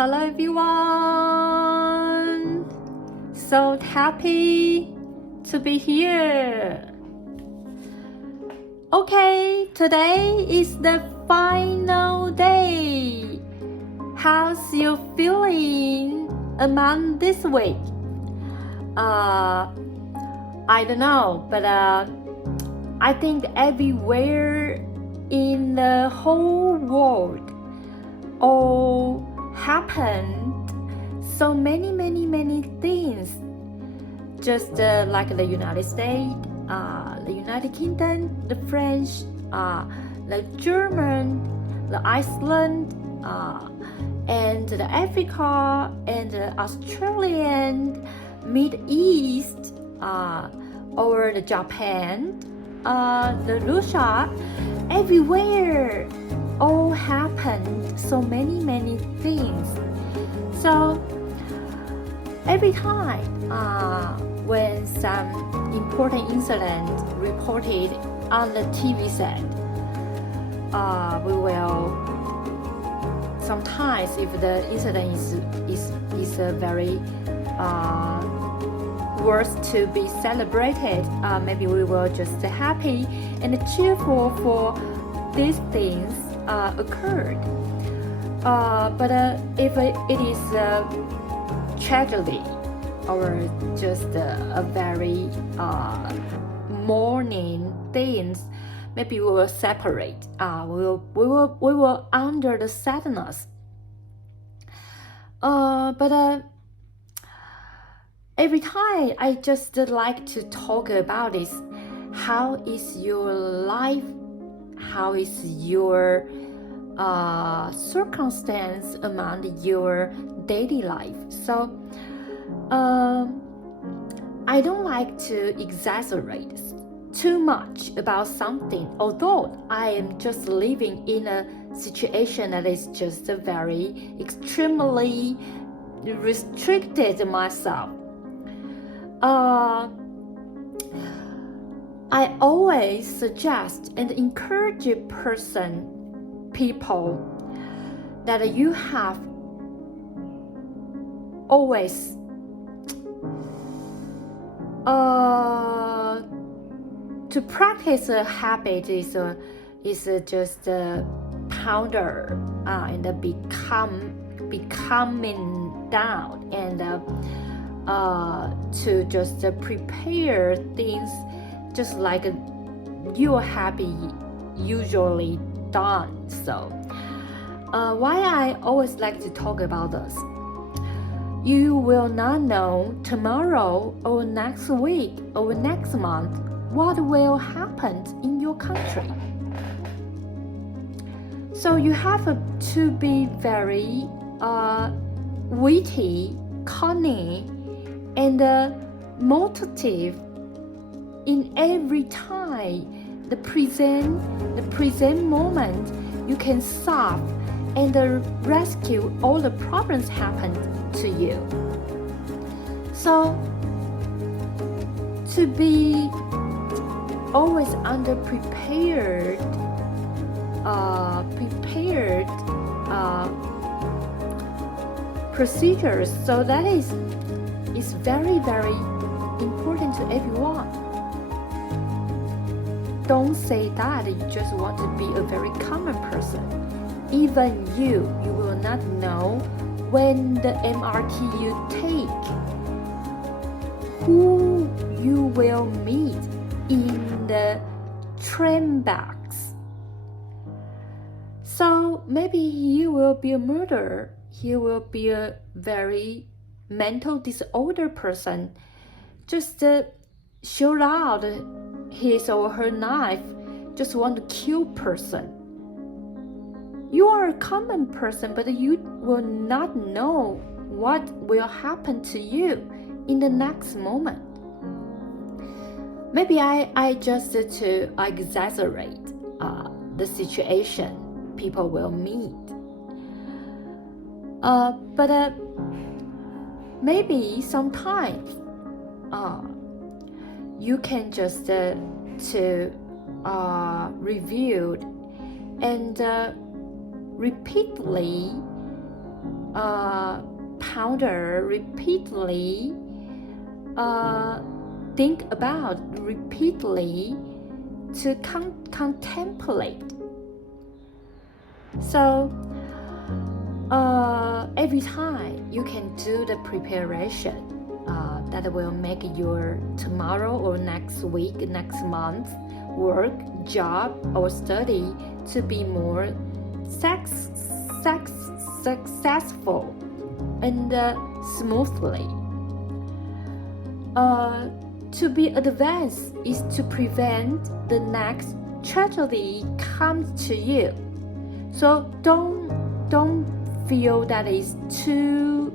Hello everyone! So happy to be here. Okay, today is the final day. How's you feeling among this week? I don't know, but I think everywhere in the whole world all happened so many things, just like the United States, the United Kingdom, the French, the German, the Iceland, and the Africa, and the Australian, Middle East, or the Japan, the Russia, everywhere all happened so many things. So every time when some important incident reported on the TV set, we will sometimes, if the incident is very worth to be celebrated, maybe we will just happy and cheerful for these things occurred. But if it is a tragedy or just a very mourning things, maybe we will separate. We will under the sadness. But every time I just like to talk about this. How is your life? How is your circumstance among your daily life? So I don't like to exaggerate too much about something, although I am just living in a situation that is just very extremely restricted myself. I always suggest and encourage people that you have always to practice a habit is just ponder and becoming down and to just prepare things just like you are happy usually done. So why I always like to talk about this? You will not know tomorrow or next week or next month what will happen in your country. So you have to be very witty, cunning, and motivative in every time the present moment. You can solve and rescue all the problems happened to you. So to be always under prepared procedures, so that is very important to everyone. Don't say that you just want to be a very common person. Even you will not know when the MRT you take, who you will meet in the train box. So maybe he will be a murderer. He will be a very mental disorder person. Just shoot out his or her knife, just want to kill person. You are a common person, but you will not know what will happen to you in the next moment. Maybe I just to exaggerate the situation people will meet. But maybe sometimes you can just to review and repeatedly ponder repeatedly, think about repeatedly, to contemplate. So every time you can do the preparation that will make your tomorrow or next week, next month, work, job, or study to be more successful and smoothly. To be advanced is to prevent the next tragedy comes to you. So don't feel that is too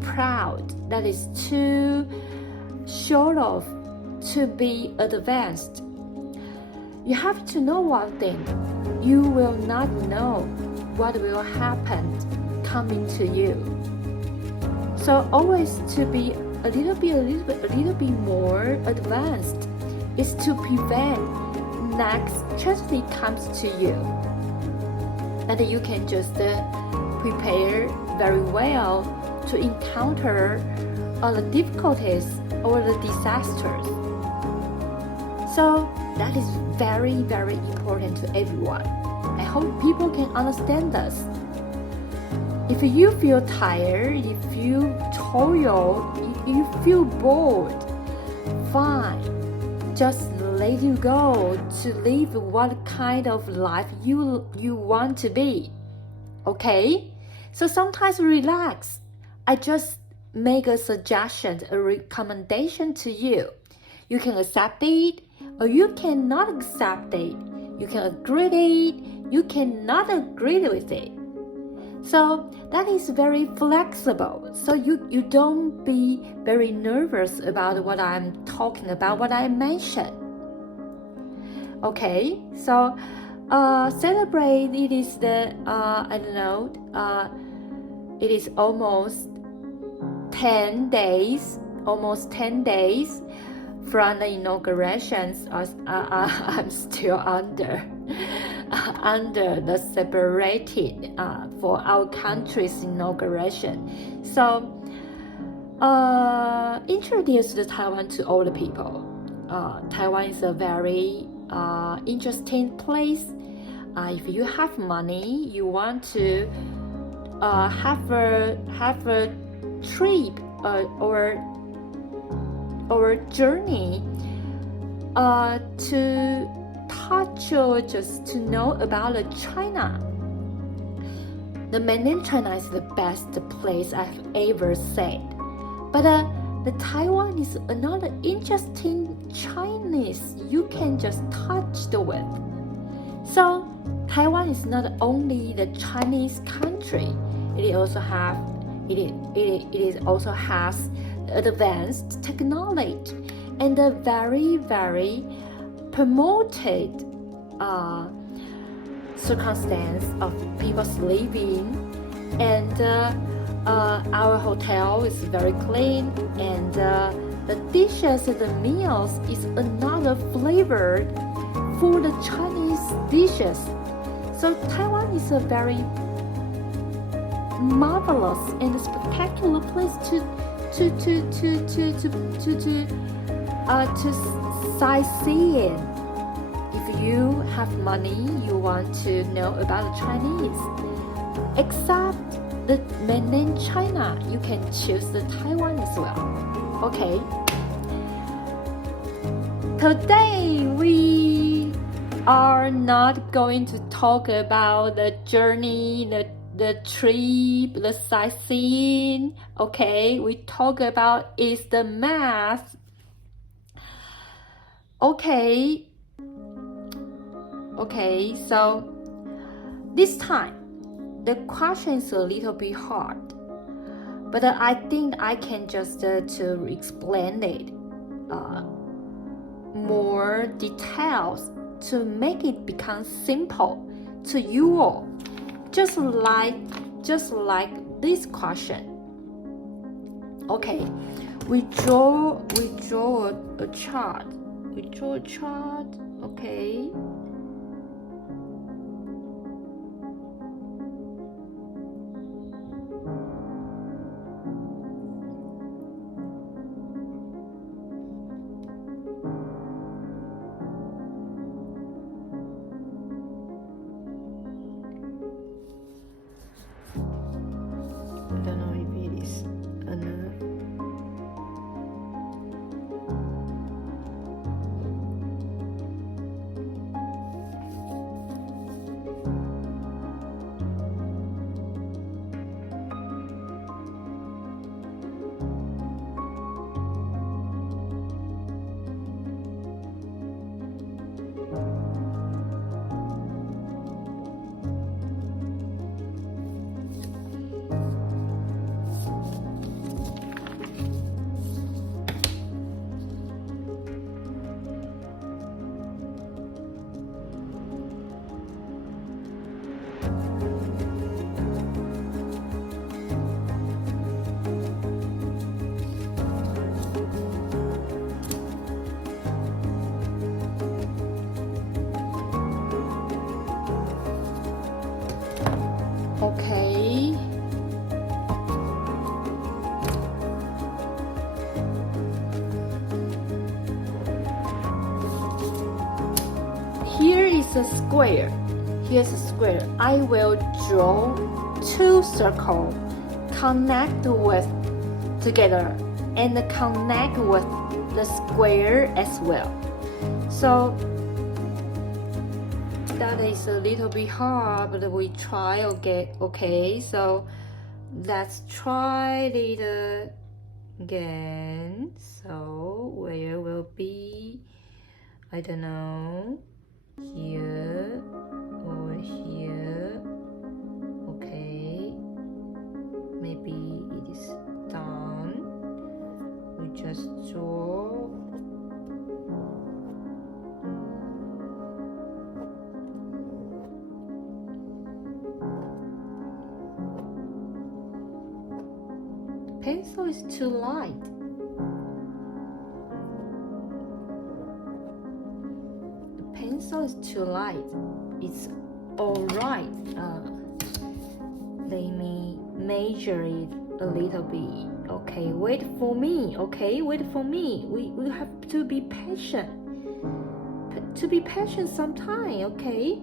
proud, that is too short of to be advanced. You have to know one thing: you will not know what will happen coming to you. So always to be a little bit more advanced is to prevent next tragedy comes to you, and you can just prepare very well to encounter all the difficulties or the disasters. So that is very important to everyone. I hope people can understand this. If you feel tired, if you toil, if you feel bored, fine. Just let you go to live what kind of life you want to be. Okay? So sometimes relax. I just make a suggestion, a recommendation to you. You can accept it or you cannot accept it. You can agree with it, you cannot agree with it. So that is very flexible. So you don't be very nervous about what I'm talking about, what I mentioned. Okay, so celebrate. It is the it is almost 10 days from the inaugurations. I'm still under the separated for our country's inauguration. So introduce the Taiwan to all the people. Taiwan is a very interesting place. If you have money, you want to have a trip or journey to touch or just to know about China. The mainland China is the best place I've ever said. But the Taiwan is another interesting Chinese you can just touch with. So Taiwan is not only the Chinese country, it also has advanced technology and a very promoted circumstance of people's living, and our hotel is very clean, and the dishes and the meals is another flavored for the Chinese dishes. So Taiwan is a very marvelous and spectacular place to sightseeing. If you have money, you want to know about the Chinese. Except the mainland China, you can choose the Taiwan as well. Okay. Today we are not going to talk about the journey, the trip, the sightseeing. Okay, we talk about is the math. Okay, so this time the question is a little bit hard, but I think I can just to explain it more details to make it become simple to you all, just like this question. Okay, we draw a chart. Okay. a square. Here's a square. I will draw 2 circles, connect with together, and connect with the square as well. So that is a little bit hard, but we try again. Okay, so let's try it again. So where will be, I don't know, here or here. Okay, maybe it is done. We just draw. Pencil is too light. The pencil is too light. It's alright. Let me measure it a little bit. Okay, wait for me. Okay, wait for me. We have to be patient. To be patient sometime. Okay.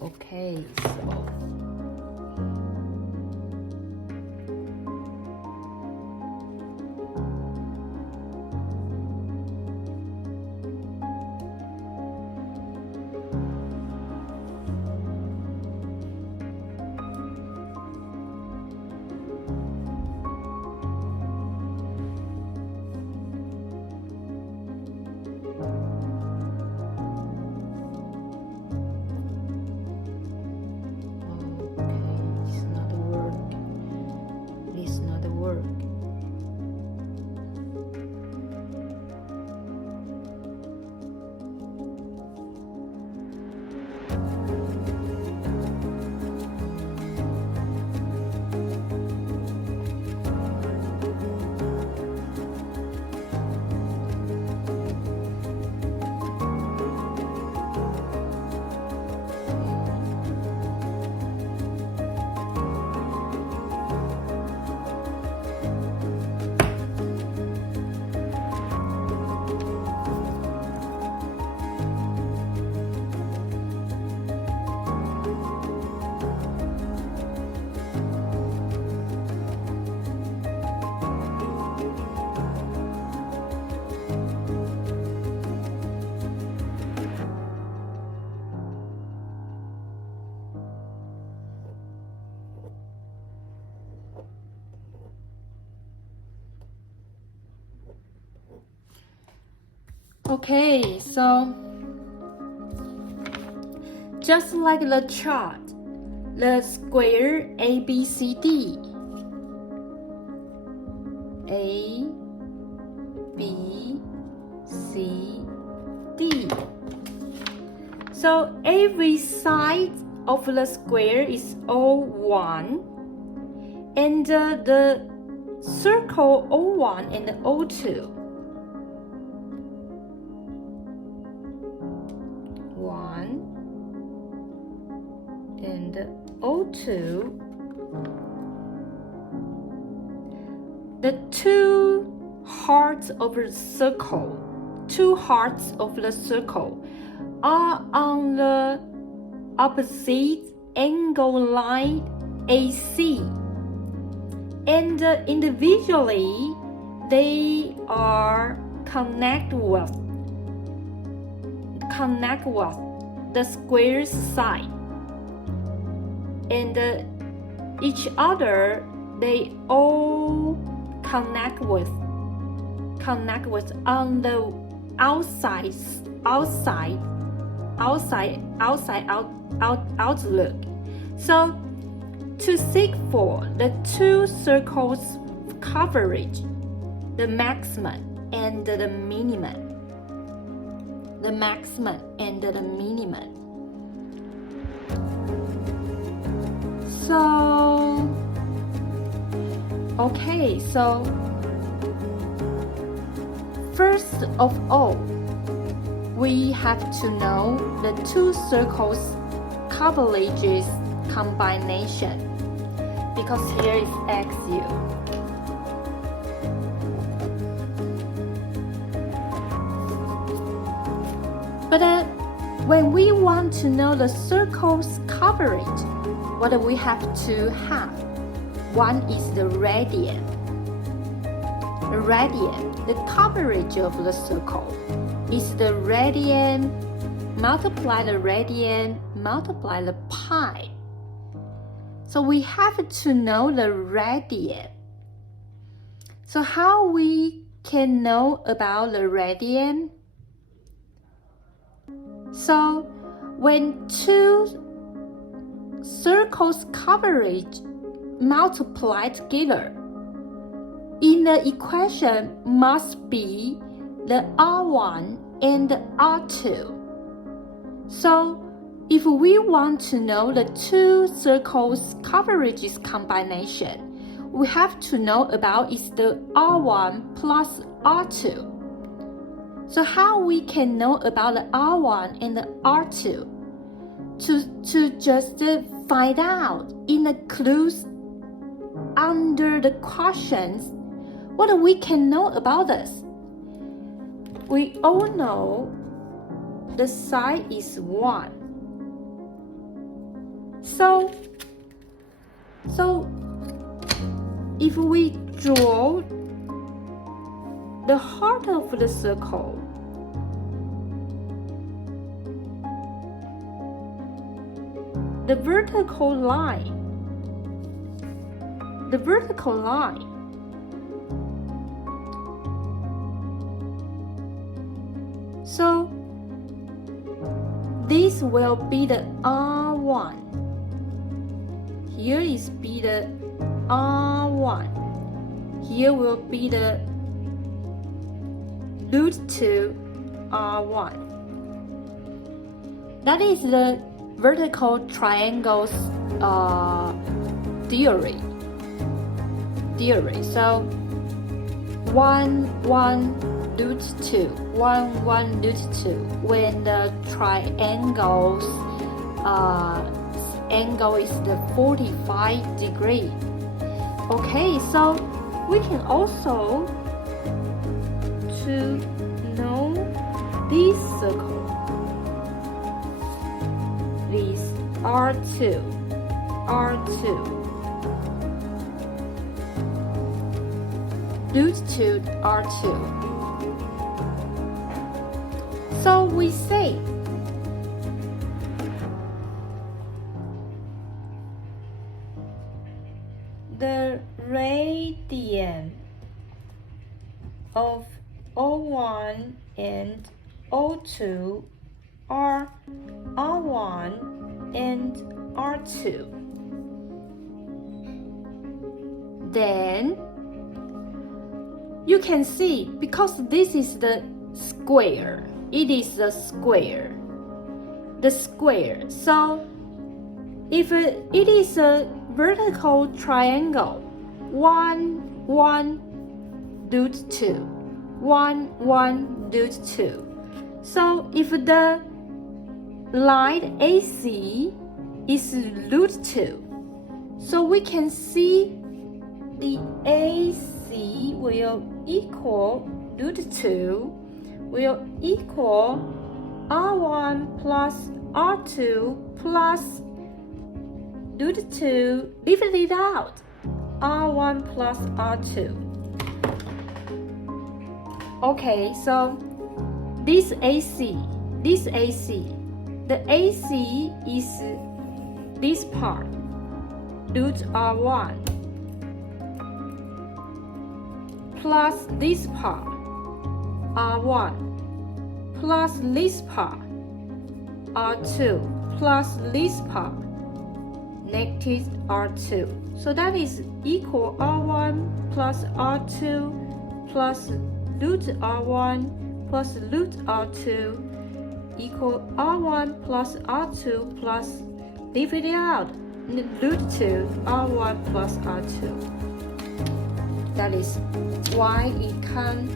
Okay, so. Okay, so just like the chart, the square ABCD, A, B, C, D. So every side of the square is O1, and the circle O1 and O2. 1 and O2. The two hearts of the circle, are on the opposite angle line AC, and individually they are connect with the square side, and each other they all connect with on the outlook. So to seek for the two circles coverage, the maximum and the minimum. So, okay, so first of all, we have to know the two circles coverages combination, because here is XU. But when we want to know the circle's coverage, what do we have to have? One is the radian. The radian, the coverage of the circle, is the radian multiply the radian multiply the pi. So we have to know the radian. So how we can know about the radian? So when two circles coverage multiply together, in the equation must be the R1 and the R2. So if we want to know the two circles coverages combination, we have to know about is the R1 plus R2. So how we can know about the R1 and the R2? To just find out in the clues under the questions, what we can know about this. We all know the side is 1. So if we draw the heart of the circle, the vertical line, so this will be the R1. Here is be the R1. Here will be the root 2 R1. That is the vertical triangles theory. So 1 1 root 2 1 1 root 2 when the triangles angle is the 45 degree. Okay, so we can also to know this circle, this R2 root 2 R2. So we say the radian of O1 and O2 are R1 and R2. Then you can see, because this is the square, it is the square. So if it is a vertical triangle, 1 1 root 2 1 1 root 2. So if the line AC is root 2, so we can see the AC will equal root 2 will equal R1 plus R2 plus root 2 divided out R1 plus R2. Okay, so this AC, the AC is this part, root R1, plus this part, R1, plus this part, R2, plus this part, negative R2. So that is equal R1 plus R2 plus root R1 plus root R2 equal R1 plus R2 plus divided out root 2 R1 plus R2. That is why it can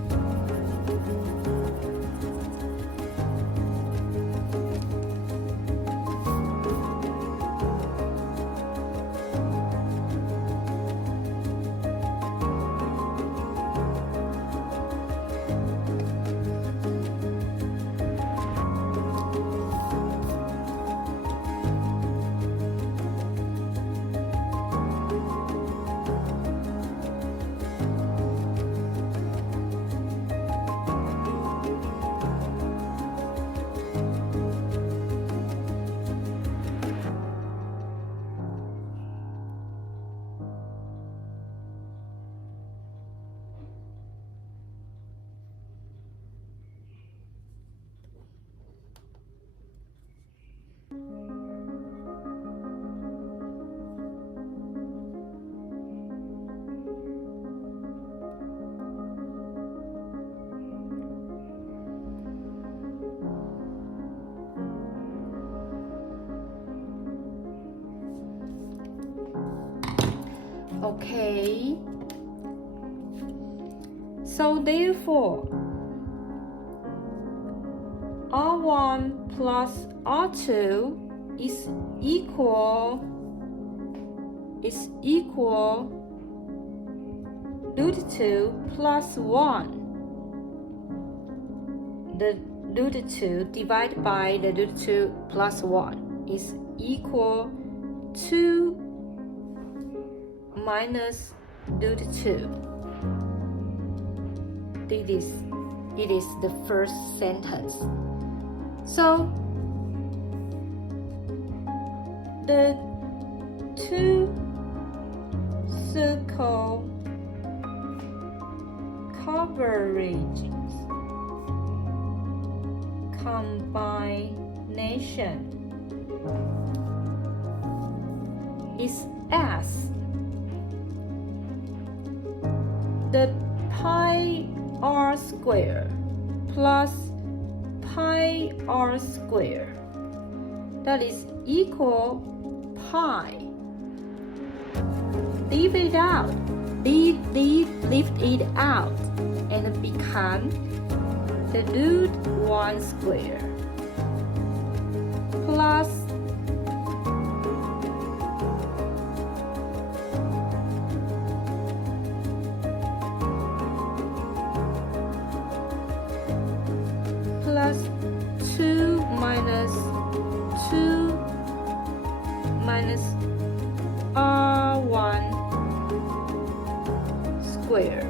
Okay. So therefore, R1 plus R2 is equal root 2 plus 1. The root 2 divided by the root 2 plus 1 is equal 2 minus root 2. It is the first sentence. So the two circle coverage combination is S. The pi r square plus pi r square, that is equal pi. Leave it out. Leave it out and become the root 1 square plus plus 2 minus 2 minus R1 square.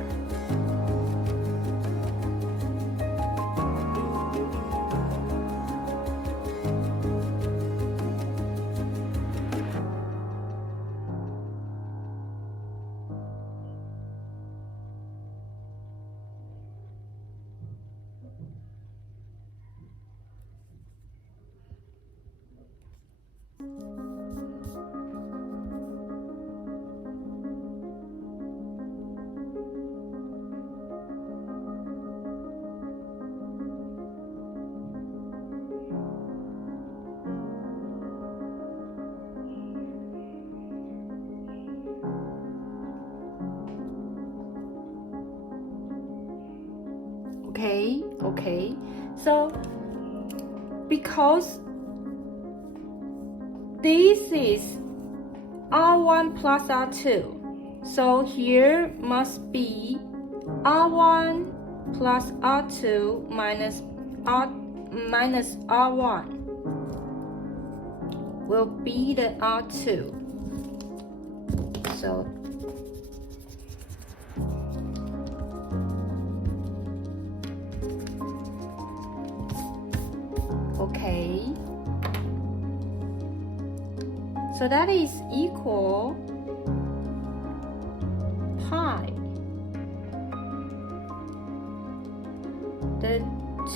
Okay, so because this is R1 plus R2, so here must be R1 plus R2 minus R1 will be the R2. So okay, so that is equal pi. The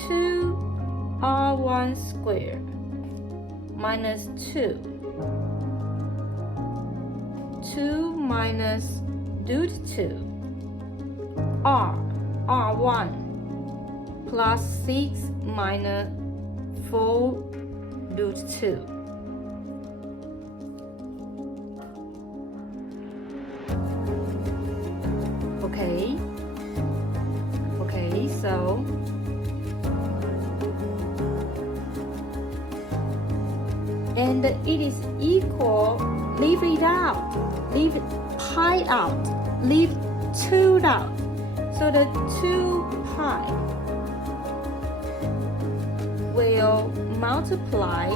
2R1 square minus 2 minus root 2 R1 plus 6 minus 4 root 2. Okay, so and it is equal, leave it out, leave pi out, leave 2 out. So the 2 pi will multiply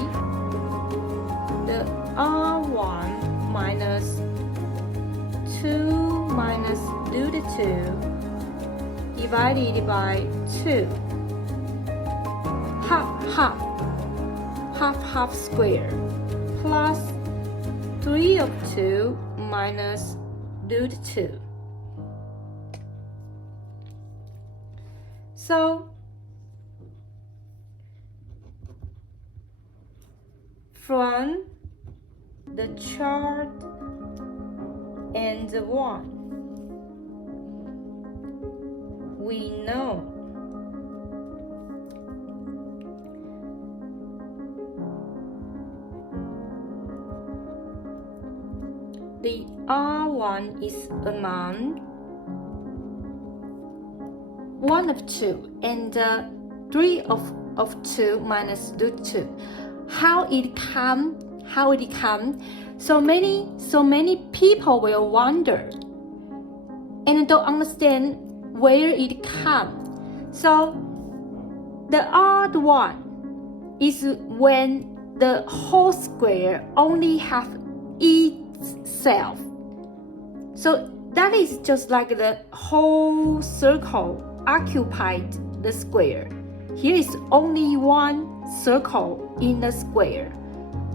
the R1 minus 2 minus root 2 divided by 2. Half square plus 3 of 2 minus root 2. So from the chart and the one, we know the R1 R1 is among 1 of 2 and 3 of 2 minus root 2. How it come? So many people will wonder and don't understand where it comes. So the odd one is when the whole square only have itself. So that is just like the whole circle occupied the square. Here is only one circle in the square.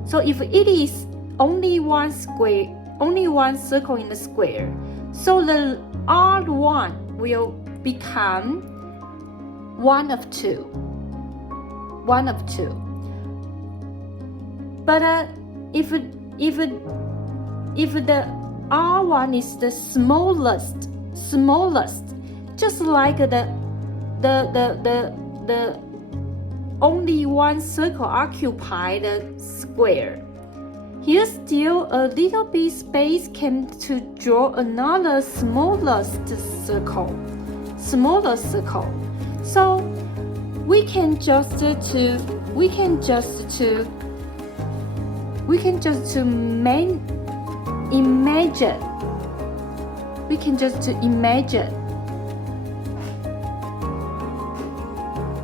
So if it is only one circle in the square, so the odd one will become 1 of 2. But if the R1 is the smallest, just like the only one circle occupy the square, here still a little bit space came to draw another smaller circle. So we can just imagine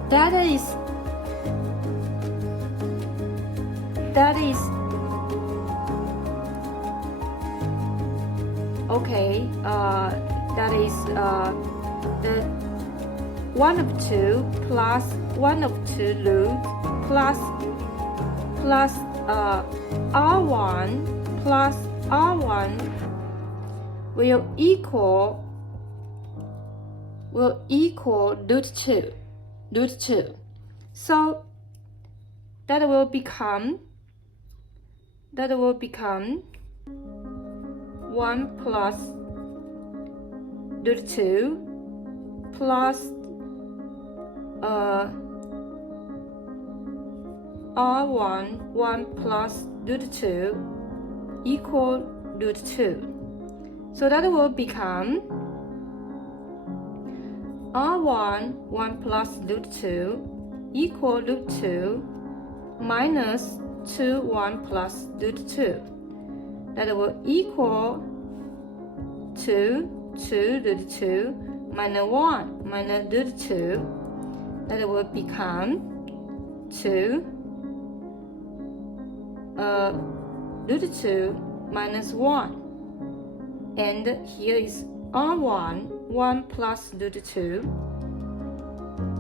that is okay. That is the 1 of 2 plus 1 of 2 root plus R1 plus R1 will equal root 2. So that will become 1 plus root 2 plus R1 1 plus root 2 equal root 2. So that will become R1 1 plus root 2 equal root 2 minus 2 1 plus root 2. That will equal 2 root 2 minus 1 minus root 2. That will become 2 root 2 minus 1. And here is R1 1 plus root 2.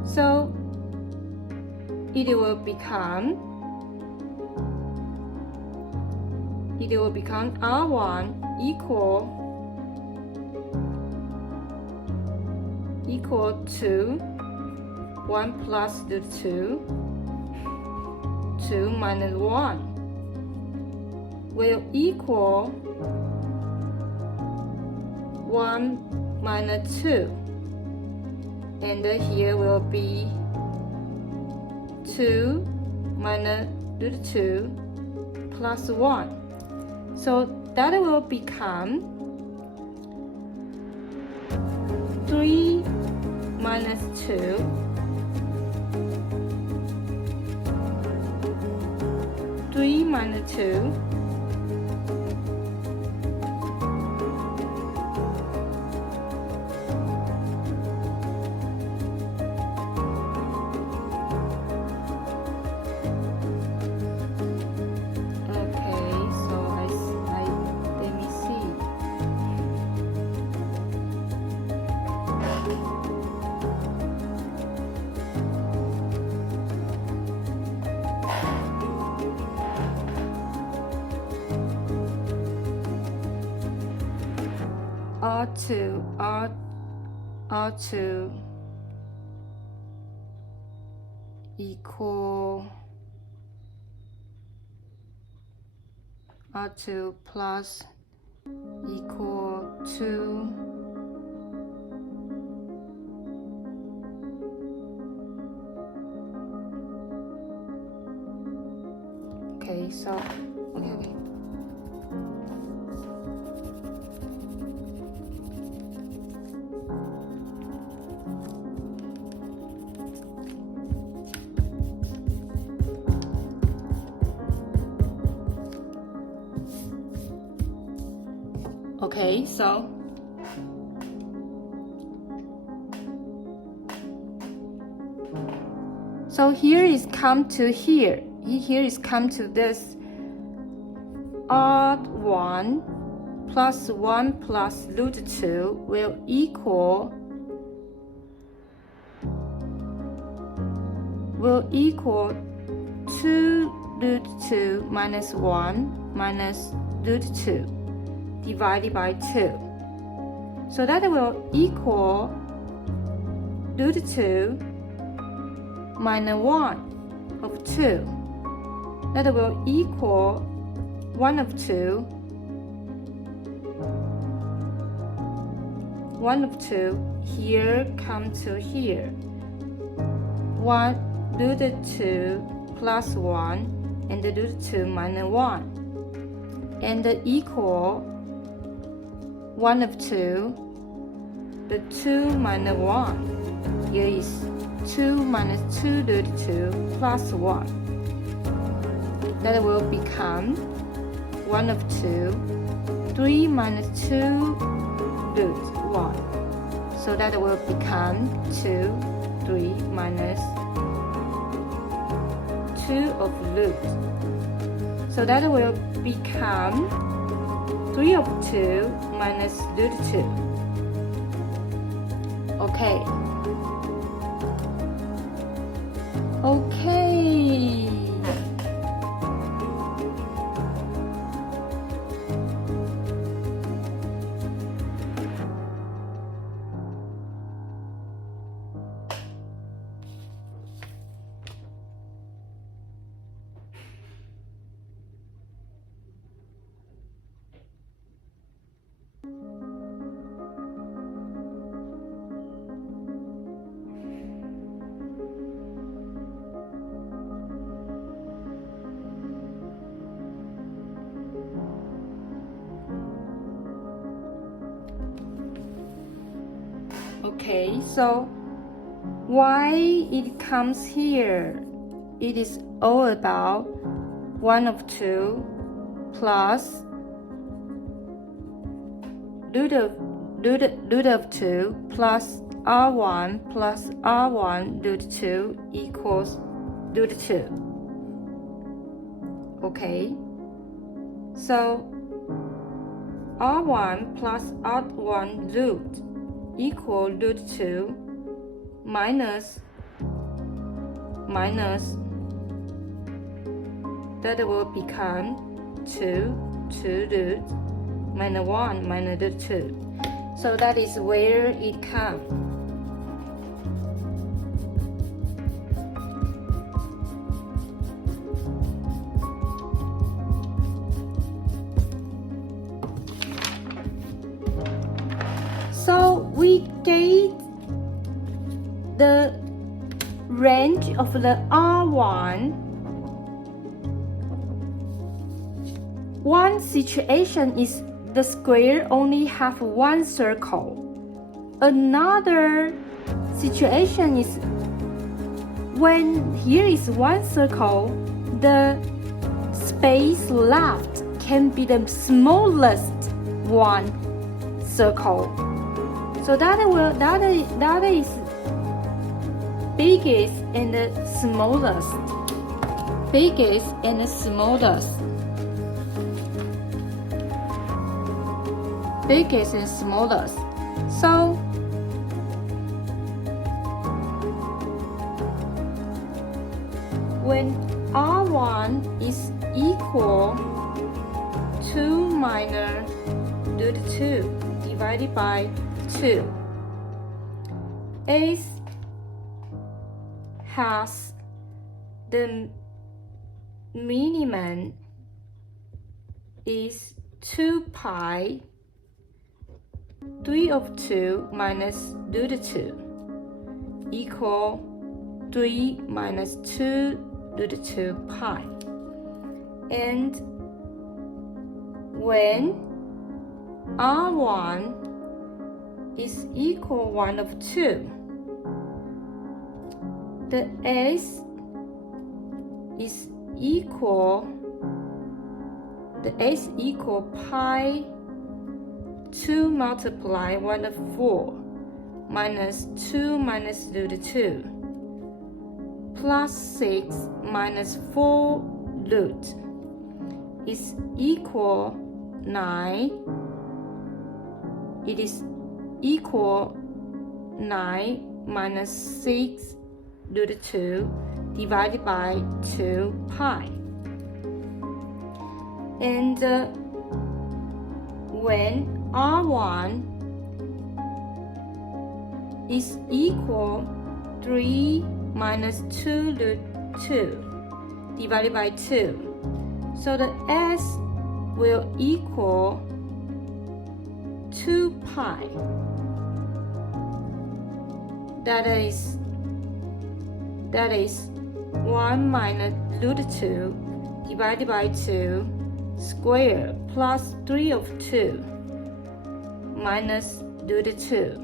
So it will become R1 equal to 1 plus root 2 minus 1 will equal 1 minus 2, and here will be 2 minus root 2 plus 1. So that will become 3 minus 2 3 minus 2 R2 equal R2 plus equal to okay. Okay, so here is come to here. Here is come to this. Odd 1 plus 1 plus root 2 will equal 2 root 2 minus 1 minus root 2 divided by 2. So that will equal root 2 minus 1 of 2. That will equal 1 of 2. 1 of 2 here come to here. 1 root 2 plus 1 and root 2 minus 1 and equal 1 of 2. The 2 minus 1. Here is 2 minus 2 root 2 plus 1. That will become 1 of 2. 3 minus 2 root 1. So that will become 2. 3 minus 2 of root. So that will become 3 of 2 minus root 2. Okay. Okay. Okay, so why it comes here? It is all about 1 of 2 plus root of 2 plus R1 plus R1 root 2 equals root 2. Okay, so R1 plus R1 root equal root 2 minus that will become 2 root minus 1 minus root 2. So that is where it comes. So we get the range of the R1. One situation is the square only have one circle. Another situation is when here is one circle, the space left can be the smallest one circle. So that is biggest and the smallest. Biggest and the smallest. Biggest and smallest. So when R1 is equal 2 minus root 2 divided by 2, A has the minimum is 2 pi 3 of 2 minus root 2 equal 3 minus 2 root 2 pi. And when R1 is equal 1 of 2, the S is equal pi 2 multiply 1 of 4 minus 2 minus root 2 plus 6 minus 4 root is equal 9. It is equal 9 minus 6 root 2 divided by 2 pi. And when R1 is equal 3 minus 2 root 2 divided by 2, so the S will equal 2 pi. That is 1 minus root 2 divided by 2 square plus 3 of 2 minus root 2.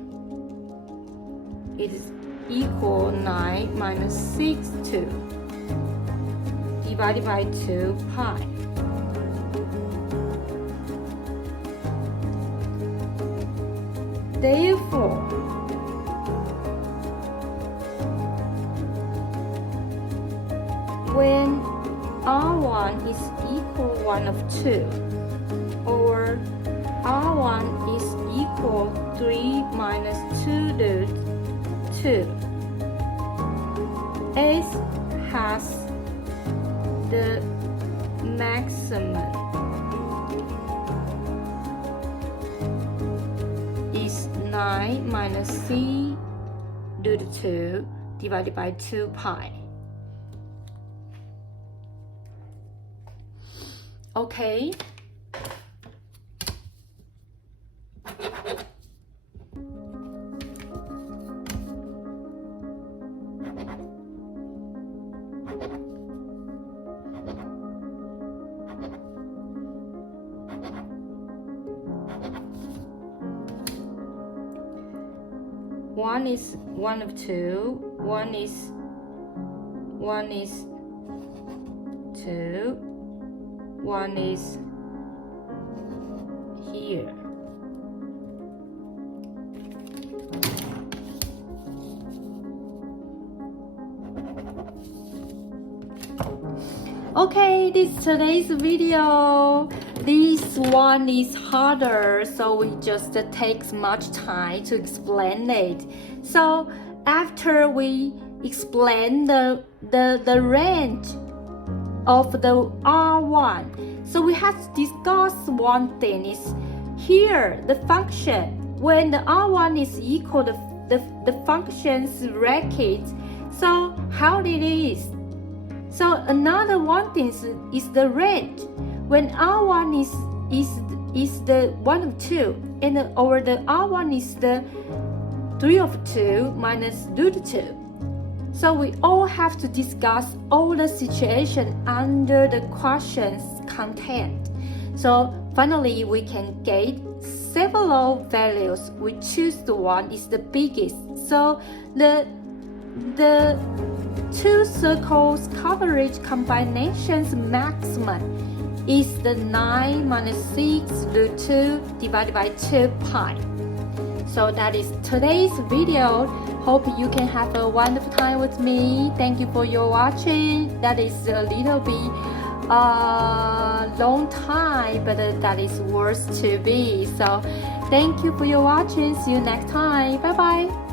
It is equal 9 minus 6 2 divided by 2 pi. Therefore, when R1 is equal 1 of 2, or R1 is equal 3 minus 2 root 2, S has the maximum is 9 minus C root 2 divided by 2 pi. Okay. One is 1 of 2, one is 2, one is here. Okay, this is today's video. This one is harder, so it just takes much time to explain it. So after we explain the range of the R1, so we have to discuss one thing is here the function. When the R1 is equal to the function's bracket, so how it is. So another one thing is the range. When R1 is the 1 of 2, and over the R1 is the 3 of 2 minus root 2. So we all have to discuss all the situation under the question's content. So finally we can get several values. We choose the one is the biggest. So the two circles coverage combination's maximum is the 9 minus 6 root 2 divided by 2 pi. So that is today's video. Hope you can have a wonderful time with me. Thank you for your watching. That is a little bit long time, but that is worth to be. So thank you for your watching. See you next time. Bye bye.